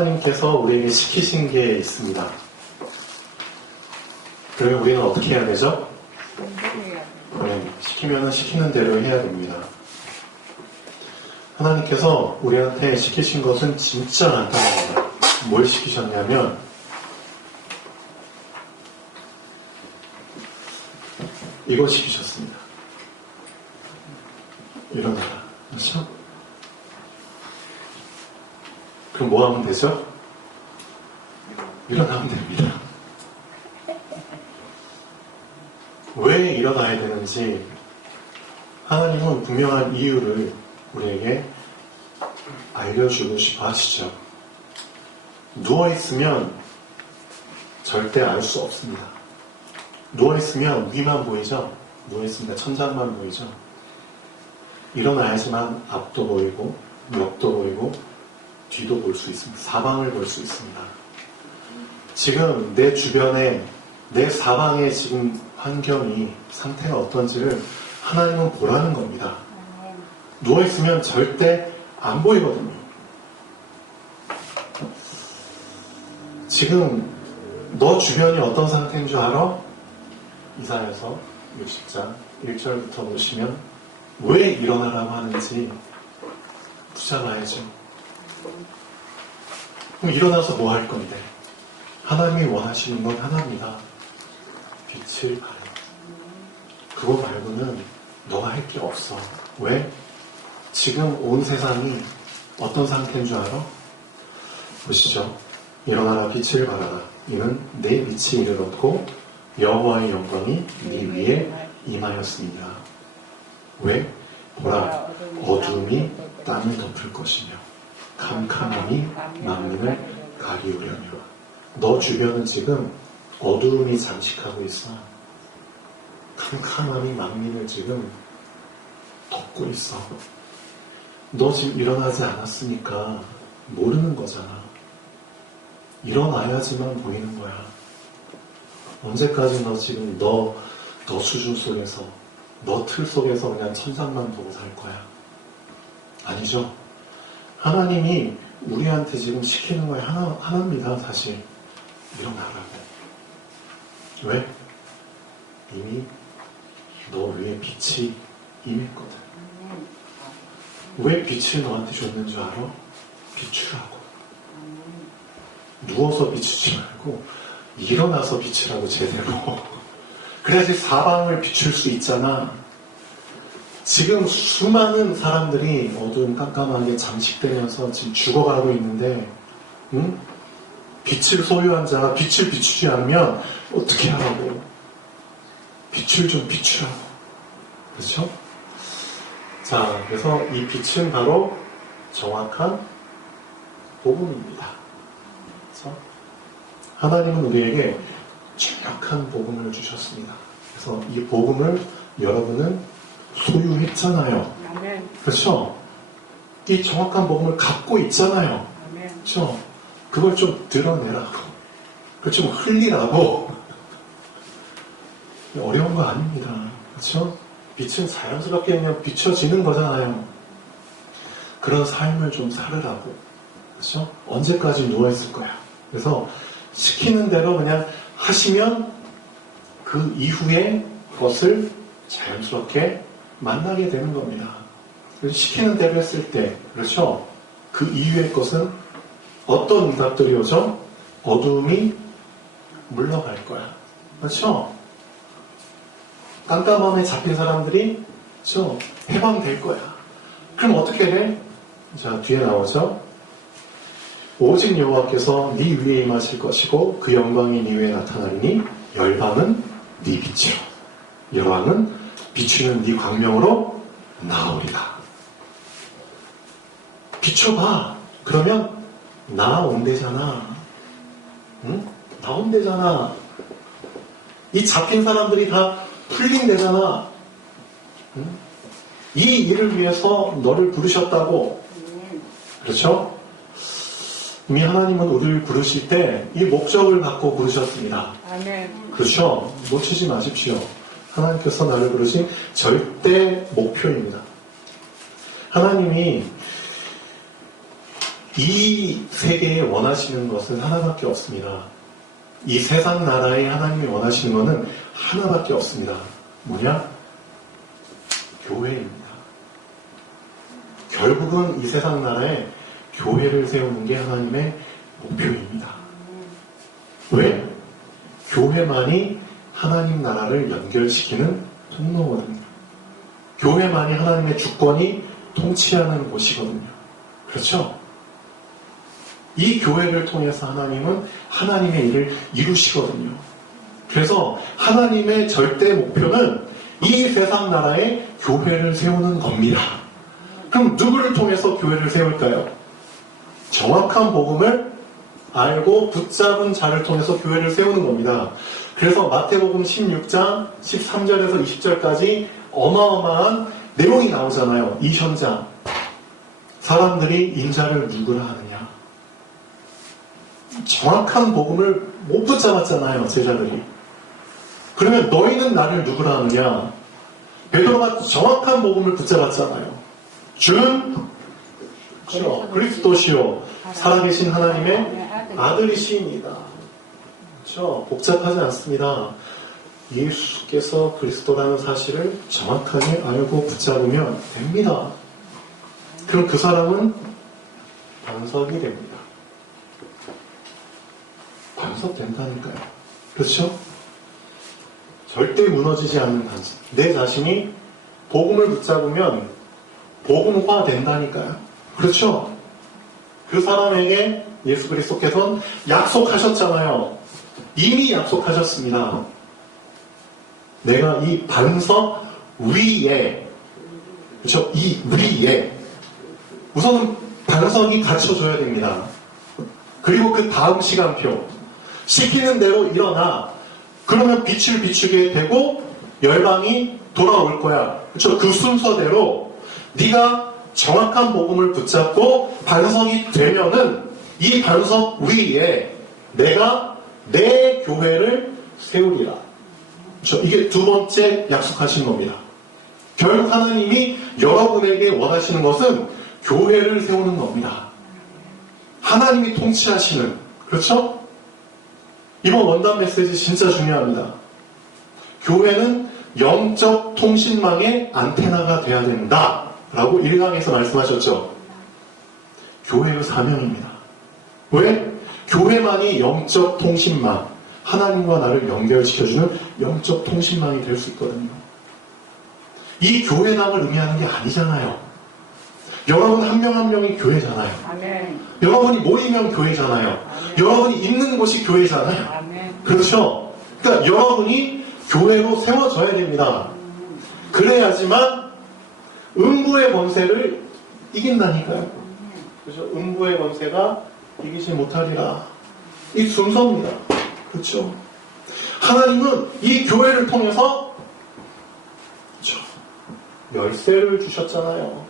하나님께서 우리에게 시키신 게 있습니다. 그러면 우리는 어떻게 해야 되죠? 네, 시키면 시키는 대로 해야 됩니다. 하나님께서 우리한테 시키신 것은 진짜 간단합니다. 뭘 시키셨냐면 이거 시키셨습니다. 일어나라. 그렇죠? 그럼 뭐 하면 되죠? 일어나면 됩니다. 왜 일어나야 되는지 하나님은 분명한 이유를 우리에게 알려주고 싶어 하시죠. 누워있으면 절대 알 수 없습니다. 누워있으면 위만 보이죠? 누워있으니까 천장만 보이죠? 일어나야지만 앞도 보이고 옆도 보이고 뒤도 볼 수 있습니다. 사방을 볼 수 있습니다. 지금 내 주변에 내 사방의 지금 환경이 상태가 어떤지를 하나님은 보라는 겁니다. 누워있으면 절대 안 보이거든요. 지금 너 주변이 어떤 상태인 줄 알아? 이사야서 60장 1절부터 보시면 왜 일어나라고 하는지 붙잡아야죠. 그럼 일어나서 뭐 할 건데? 하나님이 원하시는 건 하나입니다. 빛을 발해. 그거 말고는 너가 할 게 없어. 왜? 지금 온 세상이 어떤 상태인 줄 알아? 보시죠. 일어나라 빛을 발하라. 이는 내 빛이 이르렀고 여호와의 영광이 네 위에 임하였습니다. 왜? 보라, 어둠이 땅을 덮을 것이며 캄캄함이 만민을 가리우려며. 너 주변은 지금 어두움이 잠식하고 있어. 캄캄함이 만민을 지금 덮고 있어. 너 지금 일어나지 않았으니까 모르는 거잖아. 일어나야지만 보이는 거야. 언제까지 너 지금 너 수준 속에서 너 틀 속에서 그냥 천장만 보고 살 거야? 아니죠. 하나님이 우리한테 지금 시키는 거에 하나입니다. 사실 일어나라고. 왜? 이미 너 위에 빛이 임했거든. 왜 빛을 너한테 줬는 줄 알아? 비추라고. 누워서 비추지 말고 일어나서 비추라고 제대로. 그래야지 사방을 비출 수 있잖아. 지금 수많은 사람들이 어두운 깜깜하게 잠식되면서 지금 죽어가고 있는데, 응? 빛을 소유한 자가 빛을 비추지 않으면 어떻게 하라고? 빛을 좀 비추라고. 그렇죠? 자, 그래서 이 빛은 바로 정확한 복음입니다. 그래서 하나님은 우리에게 정확한 복음을 주셨습니다. 그래서 이 복음을 여러분은 소유했잖아요. 그렇죠? 이 정확한 복음을 갖고 있잖아요. 그렇죠? 그걸 좀 드러내라고. 그걸 좀 흘리라고. 어려운 거 아닙니다. 그렇죠? 빛은 자연스럽게 그냥 비춰지는 거잖아요. 그런 삶을 좀 살으라고. 그렇죠? 언제까지 누워있을 거야. 그래서 시키는 대로 그냥 하시면 그 이후에 것을 자연스럽게 만나게 되는 겁니다. 그래서 시키는 대로 했을 때, 그렇죠? 그 이후의 것은 어떤 응답들이 오죠? 어둠이 물러갈 거야. 그렇죠? 깜깜함에 잡힌 사람들이 그렇죠? 해방될 거야. 그럼 어떻게 해? 자, 뒤에 나오죠? 오직 여호와께서 네 위에 임하실 것이고 그 영광이 네 위에 나타나리니 열방은 네 빛이요 여왕은 비추는 네 광명으로 나오리라. 비춰봐. 그러면 나온대잖아. 응? 나온대잖아. 이 잡힌 사람들이 다 풀린대잖아. 응? 이 일을 위해서 너를 부르셨다고. 그렇죠? 이미 하나님은 우리를 부르실 때 이 목적을 갖고 부르셨습니다. 아멘. 그렇죠? 놓치지 마십시오. 하나님께서 나를 부르신 절대 목표입니다. 하나님이 이 세계에 원하시는 것은 하나밖에 없습니다. 이 세상 나라에 하나님이 원하시는 것은 하나밖에 없습니다. 뭐냐? 교회입니다. 결국은 이 세상 나라에 교회를 세우는 게 하나님의 목표입니다. 왜? 교회만이 하나님 나라를 연결시키는 통로거든요. 교회만이 하나님의 주권이 통치하는 곳이거든요. 그렇죠? 이 교회를 통해서 하나님은 하나님의 일을 이루시거든요. 그래서 하나님의 절대 목표는 이 세상 나라에 교회를 세우는 겁니다. 그럼 누구를 통해서 교회를 세울까요? 정확한 복음을 알고 붙잡은 자를 통해서 교회를 세우는 겁니다. 그래서 마태복음 16장 13절에서 20절까지 어마어마한 내용이 나오잖아요. 이 현장. 사람들이 인자를 누구라 하느냐. 정확한 복음을 못 붙잡았잖아요. 제자들이. 그러면 너희는 나를 누구라 하느냐. 베드로가 정확한 복음을 붙잡았잖아요. 주는 그리스도시요 살아계신 하나님의 아들이시입니다. 그렇죠? 복잡하지 않습니다. 예수께서 그리스도라는 사실을 정확하게 알고 붙잡으면 됩니다. 그럼 그 사람은 반석이 됩니다. 반석된다니까요. 그렇죠? 절대 무너지지 않는 반석. 내 자신이 복음을 붙잡으면 복음화 된다니까요. 그렇죠? 그 사람에게 예수 그리스도께서는 약속하셨잖아요. 이미 약속하셨습니다. 내가 이 반석 위에, 그렇죠? 이 위에 우선은 반석이 갖춰줘야 됩니다. 그리고 그 다음 시간표 시키는 대로 일어나. 그러면 빛을 비추게 되고 열방이 돌아올 거야. 그렇죠? 그 순서대로 네가 정확한 복음을 붙잡고 반석이 되면은 이 반석 위에 내가 내 교회를 세우리라. 그렇죠? 이게 두 번째 약속하신 겁니다. 결국 하나님이 여러분에게 원하시는 것은 교회를 세우는 겁니다. 하나님이 통치하시는, 그렇죠? 이번 원단 메시지 진짜 중요합니다. 교회는 영적 통신망의 안테나가 돼야 된다 라고 1강에서 말씀하셨죠. 교회의 사명입니다. 왜? 교회만이 영적 통신망, 하나님과 나를 연결시켜주는 영적 통신망이 될 수 있거든요. 이 교회당을 의미하는 게 아니잖아요. 여러분 한 명 한 명이 교회잖아요. 아멘. 여러분이 모이면 교회잖아요. 아멘. 여러분이 있는 곳이 교회잖아요. 아멘. 그렇죠? 그러니까 여러분이 교회로 세워져야 됩니다. 그래야지만 음부의 권세를 이긴다니까요. 그렇죠? 음부의 권세가 이기지 못하리라. 이 순서입니다. 그렇죠? 하나님은 이 교회를 통해서 그렇죠? 열쇠를 주셨잖아요.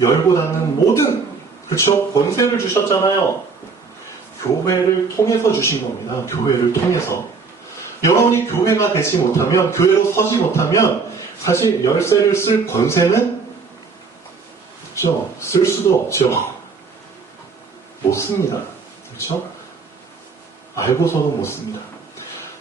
열고 닫는 모든 그렇죠? 권세를 주셨잖아요. 교회를 통해서 주신 겁니다. 교회를 통해서. 여러분이 교회가 되지 못하면, 교회로 서지 못하면 사실 열쇠를 쓸 권세는 그렇죠? 쓸 수도 없죠. 못 씁니다. 그렇죠? 알고서도 못 씁니다.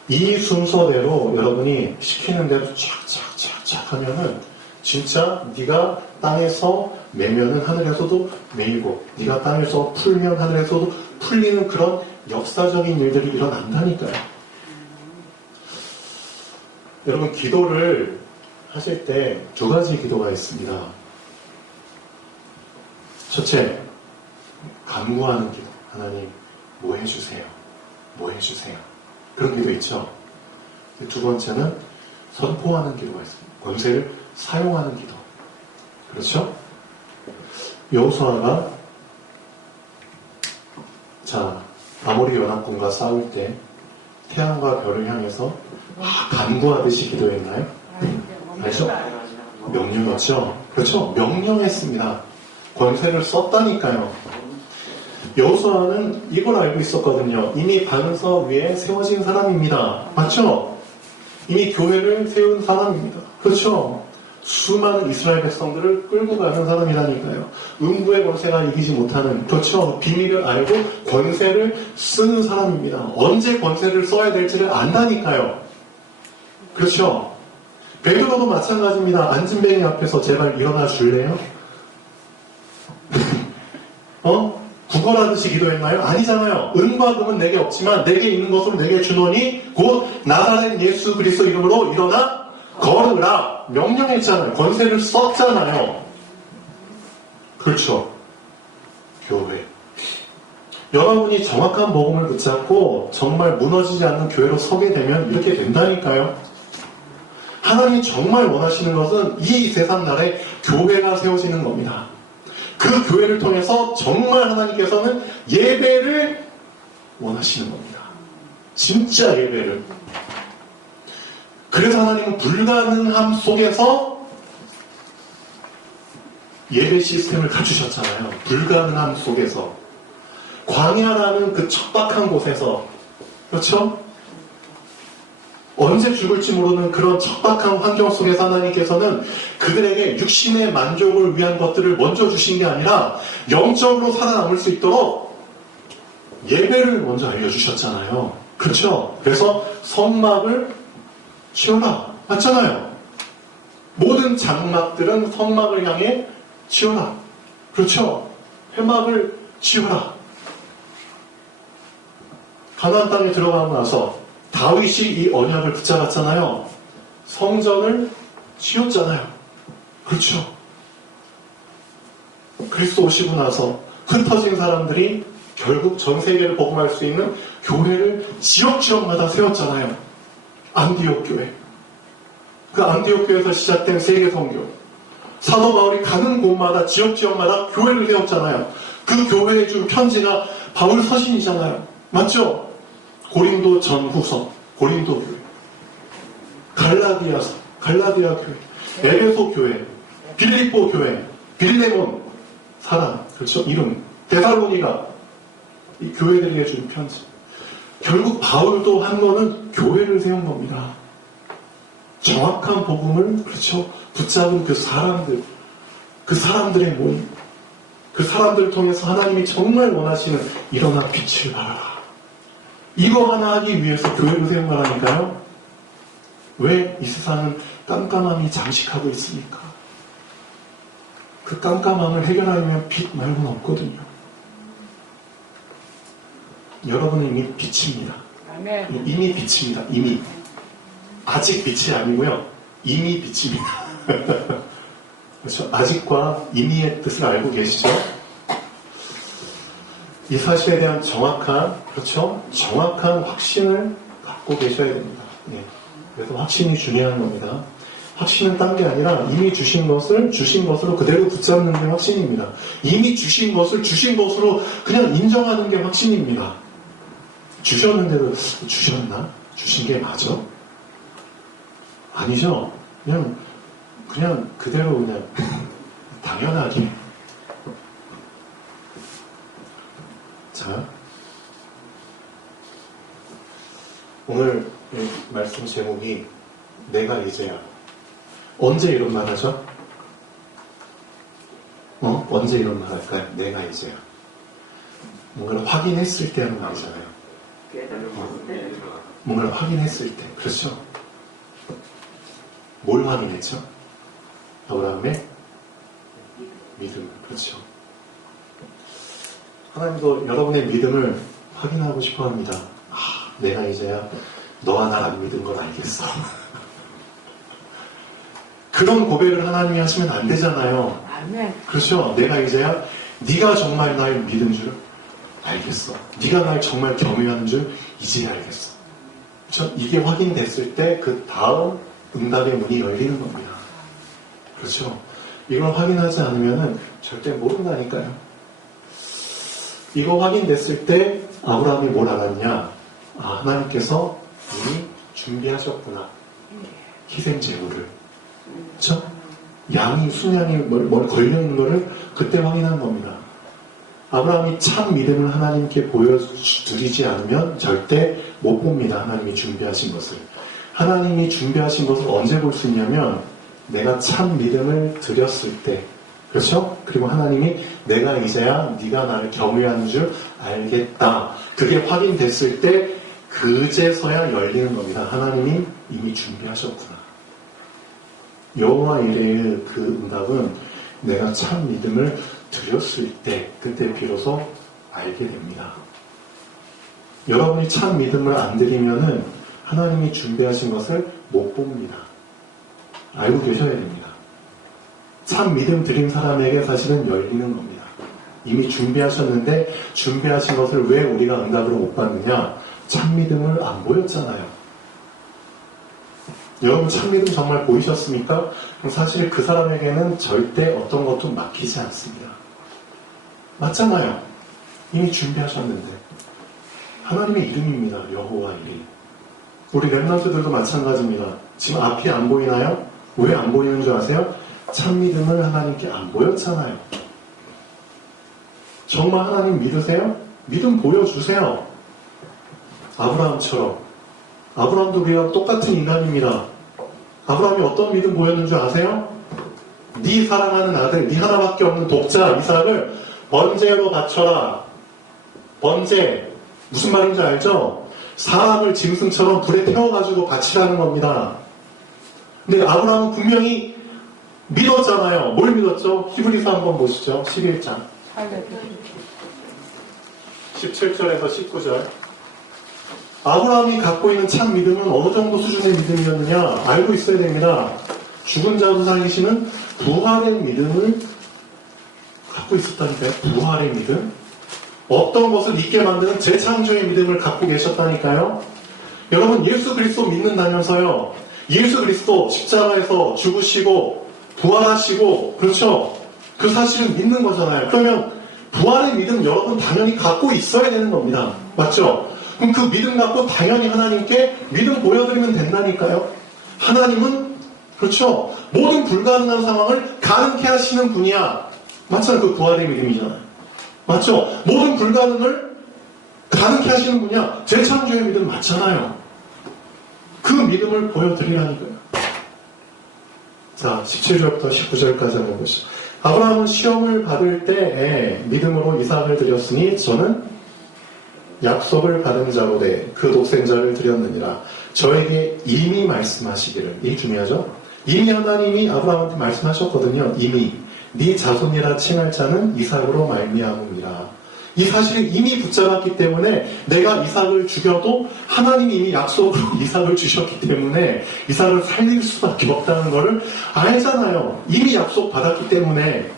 이 순서대로 여러분이 시키는 대로 촥촥촥촥 하면은 진짜 네가 땅에서 매면은 하늘에서도 매이고 네가 땅에서 풀면 하늘에서도 풀리는 그런 역사적인 일들이 일어난다니까요. 여러분 기도를 하실 때 두 가지 기도가 있습니다. 첫째, 간구하는 기도. 하나님 뭐 해주세요. 뭐 해주세요. 그런 기도 있죠. 두 번째는 선포하는 기도가 있습니다. 권세를 사용하는 기도. 그렇죠? 여호수아가 아모리 연합군과 싸울 때 태양과 별을 향해서 간구하듯이 기도했나요? 알죠? 명령했죠? 그렇죠? 명령했습니다. 권세를 썼다니까요. 여호수아는 이걸 알고 있었거든요. 이미 반석 위에 세워진 사람입니다. 맞죠? 이미 교회를 세운 사람입니다. 그렇죠? 수많은 이스라엘 백성들을 끌고 가는 사람이라니까요. 음부의 권세가 이기지 못하는, 그렇죠. 비밀을 알고 권세를 쓰는 사람입니다. 언제 권세를 써야 될지를 안다니까요. 그렇죠. 베드로도 마찬가지입니다. 안진뱅이 앞에서 제발 일어나 줄래요? 구걸하듯이 기도했나요? 아니잖아요. 은과 금은 내게 없지만 내게 있는 것으로 내게 주노니 곧 나사렛 예수 그리스도 이름으로 일어나 걸으라. 명령했잖아요. 권세를 썼잖아요. 그렇죠. 교회. 여러분이 정확한 복음을 붙잡고 정말 무너지지 않는 교회로 서게 되면 이렇게 된다니까요. 하나님이 정말 원하시는 것은 이 세상 나라에 교회가 세워지는 겁니다. 그 교회를 통해서 정말 하나님께서는 예배를 원하시는 겁니다. 진짜 예배를. 그래서 하나님은 불가능함 속에서 예배 시스템을 갖추셨잖아요. 불가능함 속에서. 광야라는 그 척박한 곳에서. 그렇죠? 언제 죽을지 모르는 그런 척박한 환경 속에서 하나님께서는 그들에게 육신의 만족을 위한 것들을 먼저 주신 게 아니라 영적으로 살아남을 수 있도록 예배를 먼저 알려주셨잖아요. 그렇죠? 그래서 성막을 치워라. 맞잖아요. 모든 장막들은 성막을 향해 치워라. 그렇죠? 회막을 치워라. 가나안 땅에 들어가고 나서 다윗이 이 언약을 붙잡았잖아요. 성전을 치웠잖아요. 그렇죠. 그리스도 오시고 나서 흩어진 사람들이 결국 전 세계를 복음할 수 있는 교회를 지역마다 세웠잖아요. 안디옥 교회. 그 안디옥 교회에서 시작된 세계 선교. 사도 바울이 가는 곳마다 지역마다 교회를 세웠잖아요. 그 교회에 준 편지가 바울 서신이잖아요. 맞죠? 고린도 전후서, 고린도 교회, 갈라디아서, 갈라디아 교회, 에베소 교회, 빌립보 교회, 빌레몬, 사람, 그렇죠? 이름, 데살로니가, 이 교회들에게 준 편지. 결국 바울도 한 거는 교회를 세운 겁니다. 정확한 복음을, 그렇죠? 붙잡은 그 사람들, 그 사람들의 모임, 그 사람들을 통해서 하나님이 정말 원하시는 일어나 빛을 발하라. 이거 하나 하기 위해서 교회를 세운 거라니까요. 왜 이 세상은 깜깜함이 장식하고 있습니까? 그 깜깜함을 해결하려면 빛 말고는 없거든요. 여러분은 이미 빛입니다. 이미 빛입니다. 이미. 아직 빛이 아니고요. 이미 빛입니다. 그렇죠? 아직과 이미의 뜻을 알고 계시죠? 이 사실에 대한 정확한, 그렇죠? 정확한 확신을 갖고 계셔야 됩니다. 네. 그래서 확신이 중요한 겁니다. 확신은 딴 게 아니라 이미 주신 것으로 그대로 붙잡는 게 확신입니다. 이미 주신 것을 주신 것으로 그냥 인정하는 게 확신입니다. 주셨는데도 주셨나? 주신 게 맞아? 아니죠? 그냥 그대로 그냥 당연하게. 자, 오늘 말씀 제목이 내가 이제야. 언제 이런 말 하죠? 언제 이런 말 할까요? 내가 이제야. 뭔가를 확인했을 때 하는 말이잖아요. 뭔가를 확인했을 때. 그렇죠? 뭘 확인했죠? 아브라함의 믿음. 그렇죠? 하나님도 여러분의 믿음을 확인하고 싶어 합니다. 내가 이제야 너와 날 안 믿은 건 알겠어. 그런 고백을 하나님이 하시면 안 되잖아요. 그렇죠? 내가 이제야 네가 정말 날 믿은 줄 알겠어. 네가 날 정말 경외하는 줄 이제야 알겠어. 그렇죠? 이게 확인됐을 때 그 다음 응답의 문이 열리는 겁니다. 그렇죠? 이걸 확인하지 않으면 절대 모른다니까요. 이거 확인됐을 때 아브라함이 뭘 알았냐? 하나님께서 이미 준비하셨구나. 희생 제물을. 그렇죠? 양이 수냥이 걸려있는 거를 그때 확인한 겁니다. 아브라함이 참 믿음을 하나님께 보여드리지 않으면 절대 못 봅니다. 하나님이 준비하신 것을. 하나님이 준비하신 것을 언제 볼 수 있냐면 내가 참 믿음을 드렸을 때, 그렇죠? 그리고 하나님이 내가 이제야 네가 나를 경외하는 줄 알겠다. 그게 확인됐을 때 그제서야 열리는 겁니다. 하나님이 이미 준비하셨구나. 여호와 이레의 그 응답은 내가 참 믿음을 드렸을 때, 그때 비로소 알게 됩니다. 여러분이 참 믿음을 안 드리면은 하나님이 준비하신 것을 못 봅니다. 알고 계셔야 됩니다. 참 믿음 드린 사람에게 사실은 열리는 겁니다. 이미 준비하셨는데 준비하신 것을 왜 우리가 응답으로 못 받느냐? 참 믿음을 안 보였잖아요. 여러분 참 믿음 정말 보이셨습니까? 사실 그 사람에게는 절대 어떤 것도 막히지 않습니다. 맞잖아요. 이미 준비하셨는데. 하나님의 이름입니다. 여호와 이레. 우리 렘넌트들도 마찬가지입니다. 지금 앞이 안 보이나요? 왜 안 보이는 줄 아세요? 참 믿음을 하나님께 안 보였잖아요. 정말 하나님 믿으세요? 믿음 보여주세요. 아브라함처럼. 아브라함도 우리와 똑같은 인간입니다. 아브라함이 어떤 믿음 보였는 줄 아세요? 네 사랑하는 아들, 네 하나밖에 없는 독자 이삭을 번제로 바쳐라. 번제. 무슨 말인지 알죠? 사람을 짐승처럼 불에 태워가지고 바치라는 겁니다. 근데 아브라함은 분명히 믿었잖아요. 뭘 믿었죠? 히브리서 한번 보시죠. 11장 17절에서 19절. 아브라함이 갖고 있는 참 믿음은 어느 정도 수준의 믿음이었느냐 알고 있어야 됩니다. 죽은 자도 살리시는 부활의 믿음을 갖고 있었다니까요. 부활의 믿음. 어떤 것을 있게 만드는 재창조의 믿음을 갖고 계셨다니까요. 여러분 예수 그리스도 믿는다면서요. 예수 그리스도 십자가에서 죽으시고 부활하시고 그렇죠. 그 사실은 믿는 거잖아요. 그러면 부활의 믿음 여러분 당연히 갖고 있어야 되는 겁니다. 맞죠? 그럼 그 믿음 갖고 당연히 하나님께 믿음 보여드리면 된다니까요. 하나님은 그렇죠. 모든 불가능한 상황을 가능케 하시는 분이야. 맞잖아요. 그 부활의 믿음이잖아요. 맞죠? 모든 불가능을 가능케 하시는 분이야. 재창조의 믿음 맞잖아요. 그 믿음을 보여드리라니까요. 자, 17절부터 19절까지 한번 보시죠. 아브라함은 시험을 받을 때에 믿음으로 이삭을 드렸으니 저는 약속을 받은 자로되 그 독생자를 드렸느니라. 저에게 이미 말씀하시기를. 이게 중요하죠? 이미 하나님이 아브라함한테 말씀하셨거든요. 이미 네 자손이라 칭할 자는 이삭으로 말미암음이라. 이 사실을 이미 붙잡았기 때문에 내가 이삭을 죽여도 하나님이 이미 약속으로 이삭을 주셨기 때문에 이삭을 살릴 수밖에 없다는 것을 알잖아요. 이미 약속 받았기 때문에.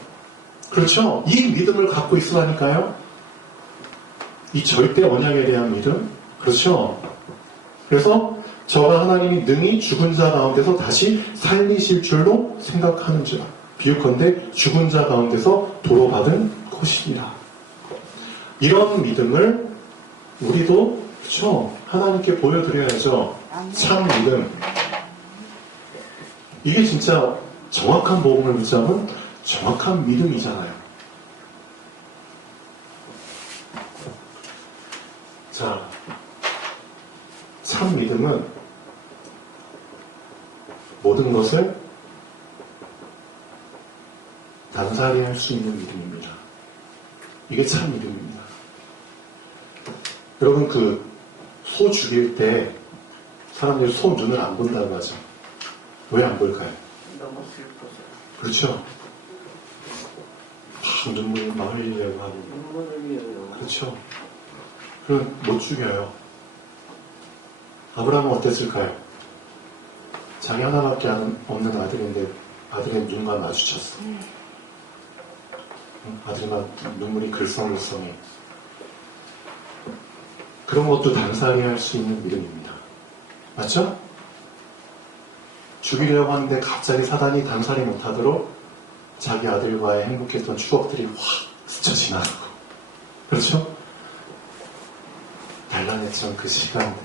그렇죠? 이 믿음을 갖고 있으라니까요. 이 절대 언약에 대한 믿음. 그렇죠? 그래서 저가 하나님이 능히 죽은 자 가운데서 다시 살리실 줄로 생각하는 줄. 비유컨대 죽은 자 가운데서 도로받은 것이니라. 이런 믿음을 우리도 그렇죠? 하나님께 보여드려야죠. 참 믿음. 이게 진짜 정확한 복음을 붙잡은 정확한 믿음이잖아요. 자, 참 믿음은 모든 것을 단사리 할 수 있는 믿음입니다. 이게 참 믿음입니다. 여러분 소 죽일 때 사람들이 소 눈을 안 본다고 하죠. 왜 안 볼까요? 너무 슬퍼서. 그렇죠. 눈물 막 흘리려고 하고. 눈물을 흘려요. 그렇죠. 그럼 못 죽여요. 아브라함은 어땠을까요? 자기 하나밖에 없는 아들인데 아들의 눈과 마주쳤어. 아들과 눈물이 글썽글썽해. 그런 것도 단사리 할 수 있는 믿음입니다. 맞죠? 죽이려고 하는데 갑자기 사단이 단사리 못하도록 자기 아들과의 행복했던 추억들이 확 스쳐 지나가고. 그렇죠? 단란했던 그 시간,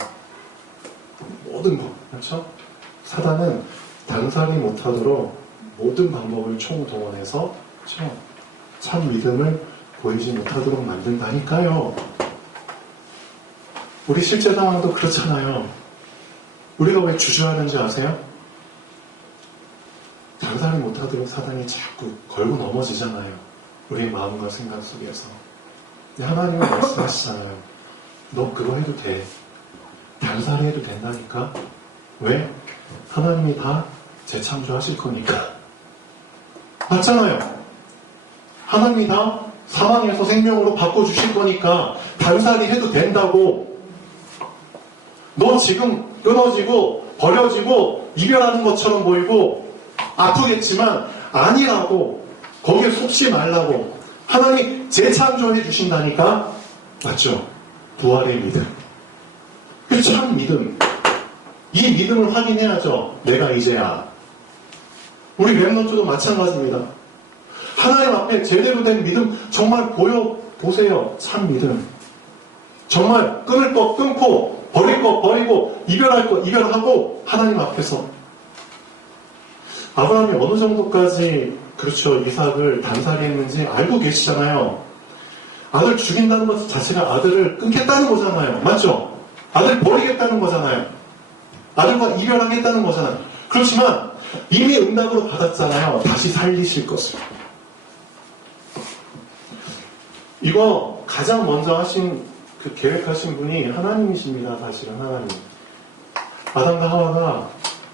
모든 것. 그렇죠? 사단은 단사리 못하도록 모든 방법을 총동원해서 그렇죠? 참 믿음을 보이지 못하도록 만든다니까요. 우리 실제 상황도 그렇잖아요. 우리가 왜 주저하는지 아세요? 장사를 못하도록 사단이 자꾸 걸고 넘어지잖아요. 우리의 마음과 생각 속에서. 근데 하나님은 말씀하시잖아요. 너 그거 해도 돼. 단살이 해도 된다니까. 왜? 하나님이 다 재창조하실 거니까. 맞잖아요. 하나님이 다 사망에서 생명으로 바꿔주실 거니까 단살이 해도 된다고. 너 지금 끊어지고 버려지고 이별하는 것처럼 보이고 아프겠지만 아니라고. 거기에 속지 말라고. 하나님 재창조해 주신다니까. 맞죠? 부활의 믿음. 그 참 믿음. 이 믿음을 확인해야죠. 내가 이제야. 우리 랩런트도 마찬가지입니다. 하나님 앞에 제대로 된 믿음 정말 보세요. 참 믿음. 정말 끊을 것 끊고 버릴 것 버리고 이별할 것 이별하고 하나님 앞에서. 아브라함이 어느 정도까지 그렇죠. 이삭을 단살이 했는지 알고 계시잖아요. 아들 죽인다는 것 자체가 아들을 끊겠다는 거잖아요. 맞죠? 아들 버리겠다는 거잖아요. 아들과 이별하겠다는 거잖아요. 그렇지만 이미 응답으로 받았잖아요. 다시 살리실 것을. 이거 가장 먼저 하신 그 계획하신 분이 하나님이십니다. 사실은 하나님. 아담과 하와가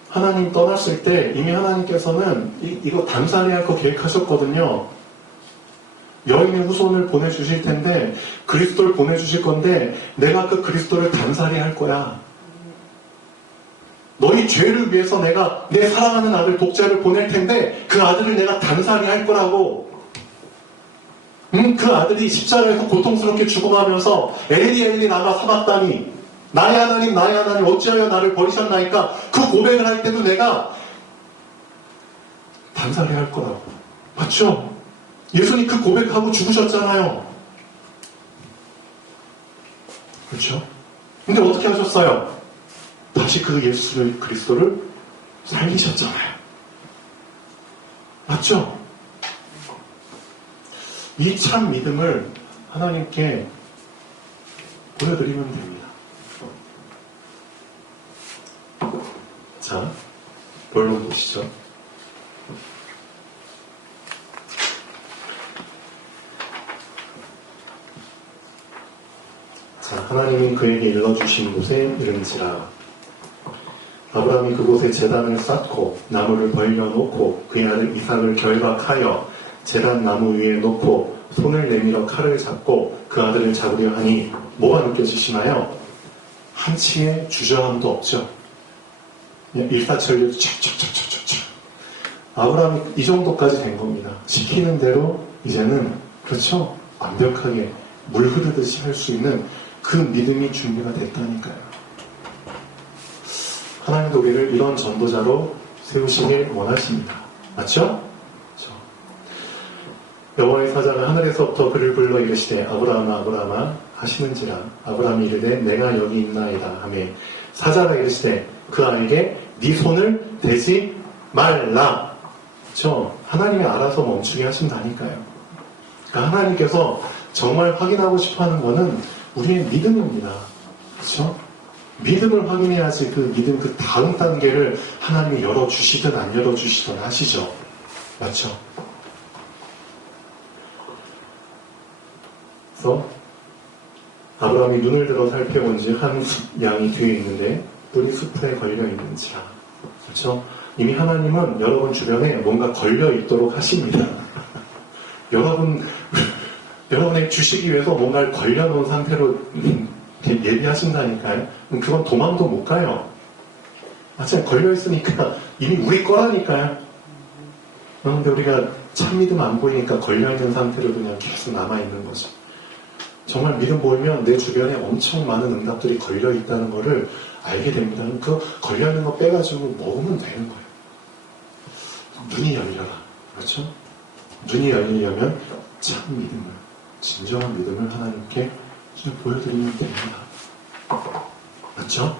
하나님 떠났을 때 이미 하나님께서는 이거 단살해야 할 거 계획하셨거든요. 여인의 후손을 보내주실 텐데 그리스도를 보내주실 건데 내가 그 그리스도를 단살이 할 거야. 너희 죄를 위해서 내가 내 사랑하는 아들 독자를 보낼 텐데 그 아들을 내가 단살이 할 거라고. 그 아들이 십자가에서 고통스럽게 죽어가면서 엘리 나가 사박다니 나의 하나님 어찌하여 나를 버리셨나이까 그 고백을 할 때도 내가 단살이 할 거라고. 맞죠? 예수님 그 고백하고 죽으셨잖아요. 그렇죠? 근데 어떻게 하셨어요? 다시 그 예수를 그리스도를 살리셨잖아요. 맞죠? 이 참 믿음을 하나님께 보여드리면 됩니다. 자, 본론 보시죠. 자, 하나님이 그에게 일러주신 곳에 이른지라. 아브라함이 그곳에 제단을 쌓고 나무를 벌려놓고 그의 아들 이삭을 결박하여 제단 나무 위에 놓고 손을 내밀어 칼을 잡고 그 아들을 잡으려 하니 뭐가 느껴지시나요? 한치의 주저함도 없죠. 일사천리도 착착착착착. 아브라함이 이 정도까지 된 겁니다. 시키는 대로 이제는 그렇죠. 완벽하게 물 흐르듯이 할 수 있는 그 믿음이 준비가 됐다니까요. 하나님도 우리를 이런 전도자로 세우시길 원하십니다. 맞죠? 여호와의 사자가 하늘에서부터 그를 불러 이르시되 아브라함아 아브라함아 하시는지라. 아브라함이 이르되 내가 여기 있나이다 하매 사자가 이르시되 그 아이에게 네 손을 대지 말라. 그렇죠? 하나님이 알아서 멈추게 하신다니까요. 그러니까 하나님께서 정말 확인하고 싶어하는 것은 우리의 믿음입니다. 그렇죠? 믿음을 확인해야지 그 믿음 그 다음 단계를 하나님이 열어주시든 안 열어주시든 하시죠. 맞죠? 그래서 아브라함이 눈을 들어 살펴본지 한 양이 뒤에 있는데 뿔이 수풀에 걸려 있는지라. 그렇죠? 이미 하나님은 여러분 주변에 뭔가 걸려 있도록 하십니다. 여러분의 주시기 위해서 뭔가를 걸려놓은 상태로 예비하신다니까요. 그건 도망도 못 가요. 마침 걸려있으니까 이미 우리 거라니까요. 그런데 우리가 참 믿음 안 보이니까 걸려있는 상태로 그냥 계속 남아있는 거죠. 정말 믿음 보이면 내 주변에 엄청 많은 응답들이 걸려있다는 거를 알게 됩니다. 그 걸려있는 거 빼가지고 먹으면 되는 거예요. 눈이 열려라. 그렇죠? 눈이 열리려면 참 믿음을, 진정한 믿음을 하나님께 보여드리면 됩니다. 맞죠?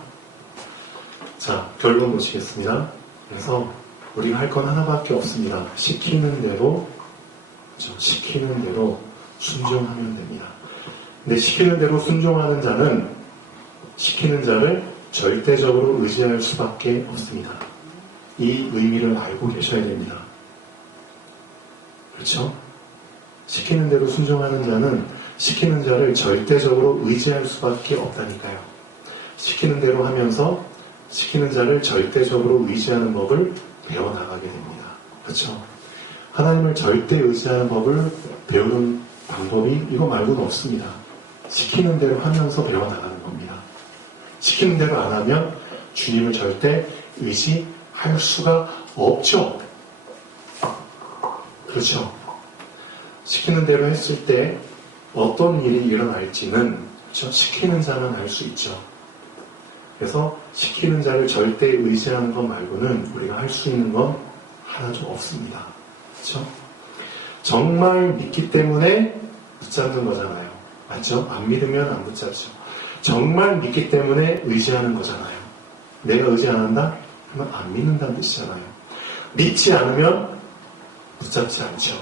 자, 결론 보시겠습니다. 그래서 우리가 할 건 하나밖에 없습니다. 시키는 대로, 그렇죠? 시키는 대로 순종하면 됩니다. 근데 시키는 대로 순종하는 자는 시키는 자를 절대적으로 의지할 수밖에 없습니다. 이 의미를 알고 계셔야 됩니다. 그렇죠? 시키는 대로 순종하는 자는 시키는 자를 절대적으로 의지할 수밖에 없다니까요. 시키는 대로 하면서 시키는 자를 절대적으로 의지하는 법을 배워나가게 됩니다. 그렇죠? 하나님을 절대 의지하는 법을 배우는 방법이 이거 말고는 없습니다. 시키는 대로 하면서 배워나가는 겁니다. 시키는 대로 안 하면 주님을 절대 의지할 수가 없죠. 그렇죠? 시키는 대로 했을 때 어떤 일이 일어날지는 그렇죠? 시키는 자만 알 수 있죠. 그래서 시키는 자를 절대 의지하는 것 말고는 우리가 할 수 있는 건 하나도 없습니다. 그렇죠? 정말 믿기 때문에 붙잡는 거잖아요. 맞죠? 안 믿으면 안 붙잡죠. 정말 믿기 때문에 의지하는 거잖아요. 내가 의지 안 한다? 그러면 안 믿는다는 뜻이잖아요. 믿지 않으면 붙잡지 않죠.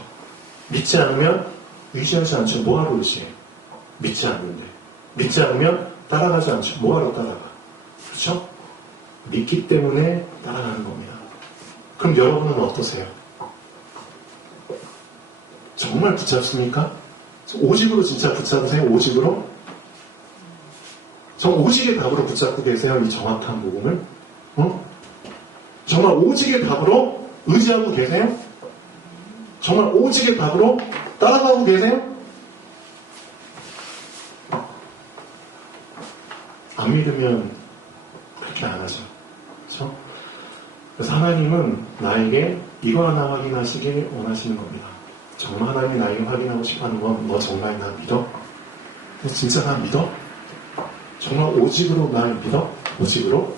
믿지 않으면 의지하지 않죠. 뭐하러 의지해? 믿지 않는데. 믿지 않으면 따라가지 않죠. 뭐하러 따라가? 그렇죠? 믿기 때문에 따라가는 겁니다. 그럼 여러분은 어떠세요? 정말 붙잡습니까? 오직으로 진짜 붙잡으세요? 오직으로? 정말 오직의 답으로 붙잡고 계세요? 이 정확한 복음을? 정말 오직의 답으로 의지하고 계세요? 정말 오직의 답으로 따라가고 계세요? 안 믿으면 그렇게 안 하죠. 그렇죠? 그래서 하나님은 나에게 이거 하나 확인하시길 원하시는 겁니다. 정말 하나님이 나에게 확인하고 싶어하는 건 너 정말 나 믿어? 너 진짜 나 믿어? 정말 오직으로 날 믿어? 오직으로?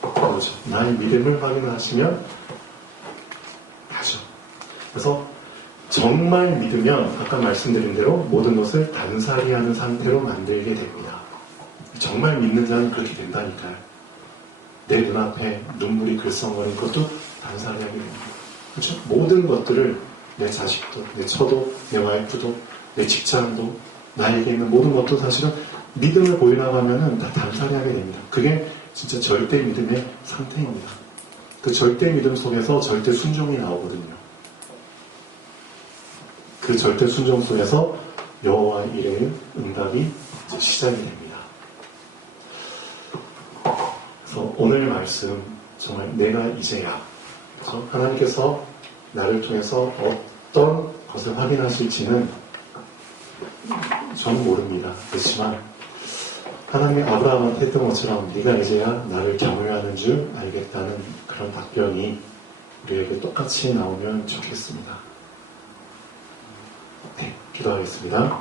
그렇죠. 나의 믿음을 확인하시면 가죠. 그래서 정말 믿으면 아까 말씀드린 대로 모든 것을 단사리 하는 상태로 만들게 됩니다. 정말 믿는 자는 그렇게 된다니까요. 내 눈앞에 눈물이 글썽거리는 것도 단사리 하게 됩니다. 그렇죠? 모든 것들을 내 자식도, 내 처도, 내 와이프도, 내 직장도, 나에게 있는 모든 것도 사실은 믿음을 보이나가면은 다 단사리 하게 됩니다. 그게 진짜 절대 믿음의 상태입니다. 그 절대 믿음 속에서 절대 순종이 나오거든요. 그 절대 순종 속에서 여호와 이레의 응답이 시작이 됩니다. 그래서 오늘 말씀 정말 내가 이제야 그래서 하나님께서 나를 통해서 어떤 것을 확인하실지는 저는 모릅니다. 그렇지만 하나님이 아브라함한테 했던 것처럼 네가 이제야 나를 경외하는 줄 알겠다는 그런 답변이 우리에게 똑같이 나오면 좋겠습니다. 네, 기도하겠습니다.